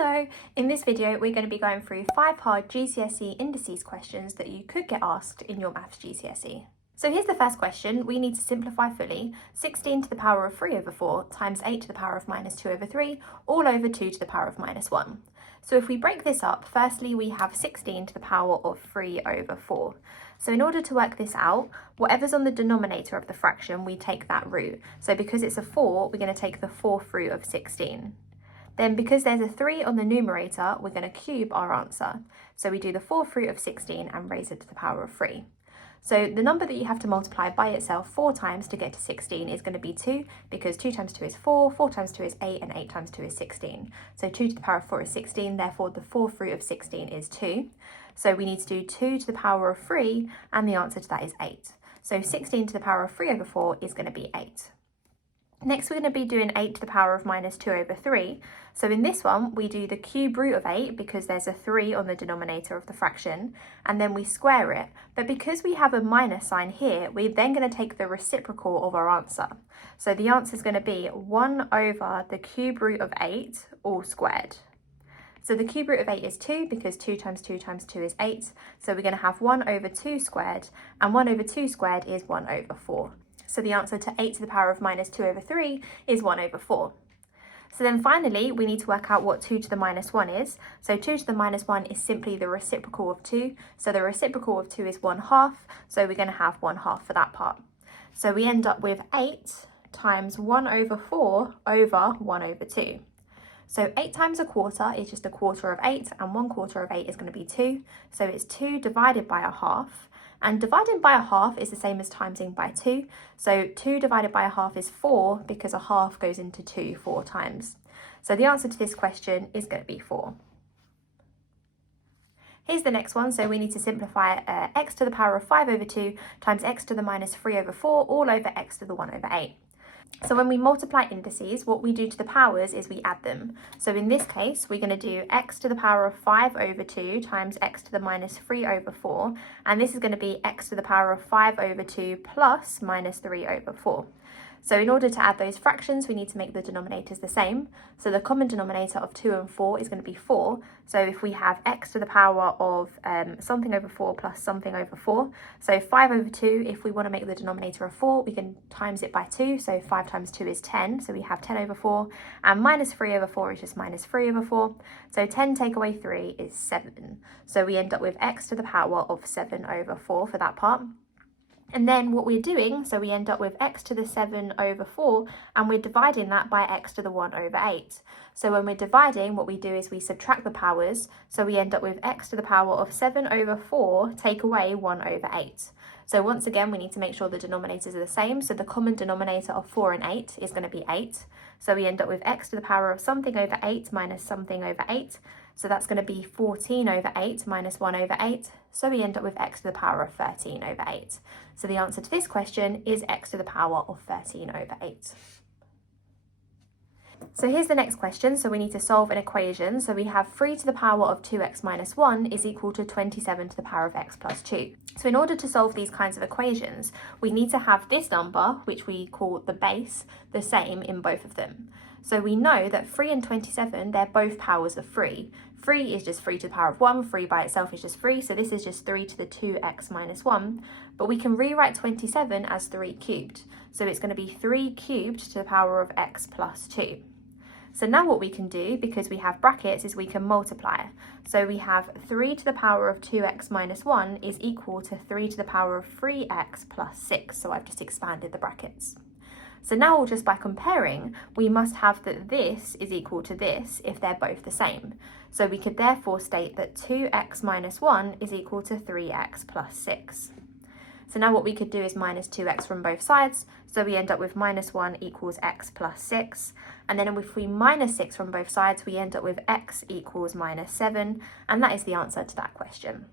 Hello! In this video we're going to be going through 5 hard GCSE Indices questions that you could get asked in your Maths GCSE. So here's the first question. We need to simplify fully 16 to the power of 3 over 4 times 8 to the power of minus 2 over 3 all over 2 to the power of minus 1. So if we break this up, firstly we have 16 to the power of 3 over 4. So in order to work this out, whatever's on the denominator of the fraction, we take that root. So because it's a 4, we're going to take the 4th root of 16. Then because there's a 3 on the numerator, we're going to cube our answer. So we do the 4th root of 16 and raise it to the power of 3. So the number that you have to multiply by itself 4 times to get to 16 is going to be 2, because 2 times 2 is 4, 4 times 2 is 8, and 8 times 2 is 16. So 2 to the power of 4 is 16, therefore the 4th root of 16 is 2. So we need to do 2 to the power of 3, and the answer to that is 8. So 16 to the power of 3 over 4 is going to be 8. Next, we're going to be doing 8 to the power of minus 2 over 3. So in this one, we do the cube root of 8 because there's a 3 on the denominator of the fraction, and then we square it. But because we have a minus sign here, we're then going to take the reciprocal of our answer. So the answer is going to be 1 over the cube root of 8 all squared. So the cube root of 8 is 2 because 2 times 2 times 2 is 8. So we're going to have 1 over 2 squared, and 1 over 2 squared is 1 over 4. So the answer to 8 to the power of minus 2 over 3 is 1 over 4. So then finally, we need to work out what 2 to the minus 1 is. So 2 to the minus 1 is simply the reciprocal of 2. So the reciprocal of 2 is 1/2. So we're going to have 1/2 for that part. So we end up with 8 times 1 over 4 over 1 over 2. So 8 times a quarter is just a quarter of 8, and 1/4 of 8 is going to be 2. So it's 2 divided by 1/2. And dividing by 1/2 is the same as timesing by 2. So 2 divided by 1/2 is 4 because 1/2 goes into 2 4 times. So the answer to this question is going to be 4. Here's the next one. So we need to simplify x to the power of 5 over 2 times x to the minus 3 over 4 all over x to the 1 over 8. So when we multiply indices, what we do to the powers is we add them. So in this case, we're going to do x to the power of 5 over 2 times x to the minus 3 over 4. And this is going to be x to the power of 5 over 2 plus minus 3 over 4. So in order to add those fractions, we need to make the denominators the same. So the common denominator of 2 and 4 is going to be 4. So if we have x to the power of something over 4 plus something over 4, so 5 over 2, if we want to make the denominator of 4, we can times it by 2. So 5 times 2 is 10. So we have 10 over 4. And minus 3 over 4 is just minus 3 over 4. So 10 take away 3 is 7. So we end up with x to the power of 7 over 4 for that part. And then what we're doing, so we end up with x to the 7 over 4, and we're dividing that by x to the 1 over 8. So when we're dividing, what we do is we subtract the powers, so we end up with x to the power of 7 over 4 take away 1 over 8. So once again, we need to make sure the denominators are the same, so the common denominator of 4 and 8 is going to be 8. So we end up with x to the power of something over 8 minus something over 8. So that's going to be 14 over 8 minus 1 over 8. So we end up with x to the power of 13 over 8. So the answer to this question is x to the power of 13 over 8. So here's the next question. So we need to solve an equation. So we have 3 to the power of 2x minus 1 is equal to 27 to the power of x plus 2. So in order to solve these kinds of equations, we need to have this number, which we call the base, the same in both of them. So we know that 3 and 27, they're both powers of 3. 3 is just 3 to the power of 1, 3 by itself is just 3, so this is just 3 to the 2x minus 1. But we can rewrite 27 as 3 cubed. So it's going to be 3 cubed to the power of x plus 2. So now what we can do, because we have brackets, is we can multiply. So we have 3 to the power of 2x minus 1 is equal to 3 to the power of 3x plus 6. So I've just expanded the brackets. So now just by comparing, we must have that this is equal to this if they're both the same. So we could therefore state that 2x minus 1 is equal to 3x plus 6. So now what we could do is minus 2x from both sides. So we end up with minus 1 equals x plus 6. And then if we minus 6 from both sides, we end up with x equals minus 7. And that is the answer to that question.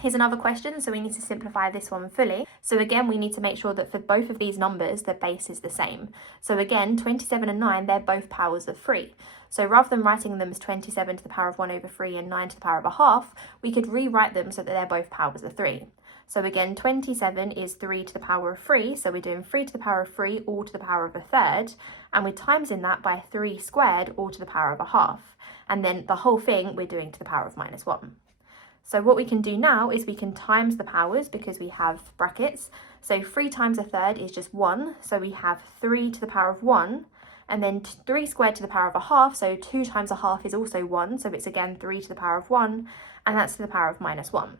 Here's another question, so we need to simplify this one fully. So again, we need to make sure that for both of these numbers, the base is the same. So again, 27 and 9, they're both powers of 3. So rather than writing them as 27 to the power of 1 over 3 and 9 to the power of 1/2, we could rewrite them so that they're both powers of 3. So again, 27 is 3 to the power of 3, so we're doing 3 to the power of 3 all to the power of a third, and we're timesing that by 3 squared all to the power of a half. And then the whole thing we're doing to the power of -1. So what we can do now is we can times the powers because we have brackets. So 3 times a third is just 1, so we have 3 to the power of 1, and then 3 squared to the power of a half, so 2 times a half is also 1, so it's again 3 to the power of 1, and that's to the power of -1.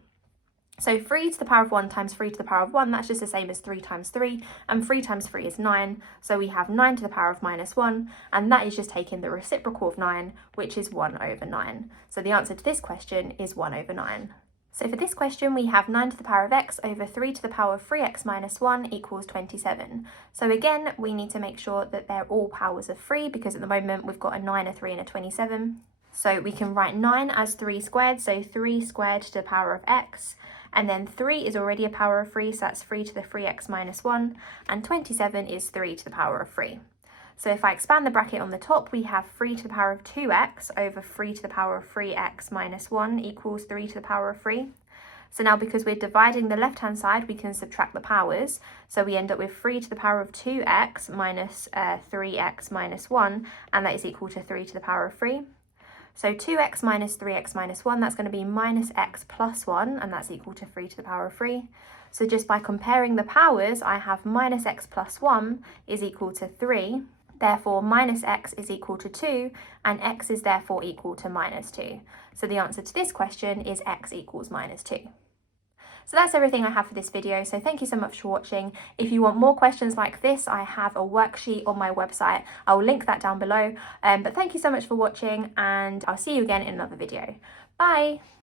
So 3 to the power of 1 times 3 to the power of 1, that's just the same as 3 times 3, and 3 times 3 is 9, so we have 9 to the power of -1, and that is just taking the reciprocal of 9, which is 1 over 9. So the answer to this question is 1 over 9. So for this question, we have 9 to the power of x over 3 to the power of 3x minus 1 equals 27. So again, we need to make sure that they're all powers of 3, because at the moment we've got a 9, a 3 and a 27. So we can write 9 as 3 squared, so 3 squared to the power of x, and then 3 is already a power of 3, so that's 3 to the 3x minus 1, and 27 is 3 to the power of 3. So if I expand the bracket on the top, we have 3 to the power of 2x over 3 to the power of 3x minus 1 equals 3 to the power of 3. So now because we're dividing the left-hand side, we can subtract the powers. So we end up with 3 to the power of 2x minus 3x minus 1, and that is equal to 3 to the power of 3. So 2x minus 3x minus 1, that's going to be minus x plus 1, and that's equal to 3 to the power of 3. So just by comparing the powers, I have minus x plus 1 is equal to 3. Therefore, minus x is equal to 2, and x is therefore equal to minus 2. So the answer to this question is x equals minus 2. So that's everything I have for this video, so thank you so much for watching. If you want more questions like this, I have a worksheet on my website. I'll link that down below. But thank you so much for watching, and I'll see you again in another video. Bye!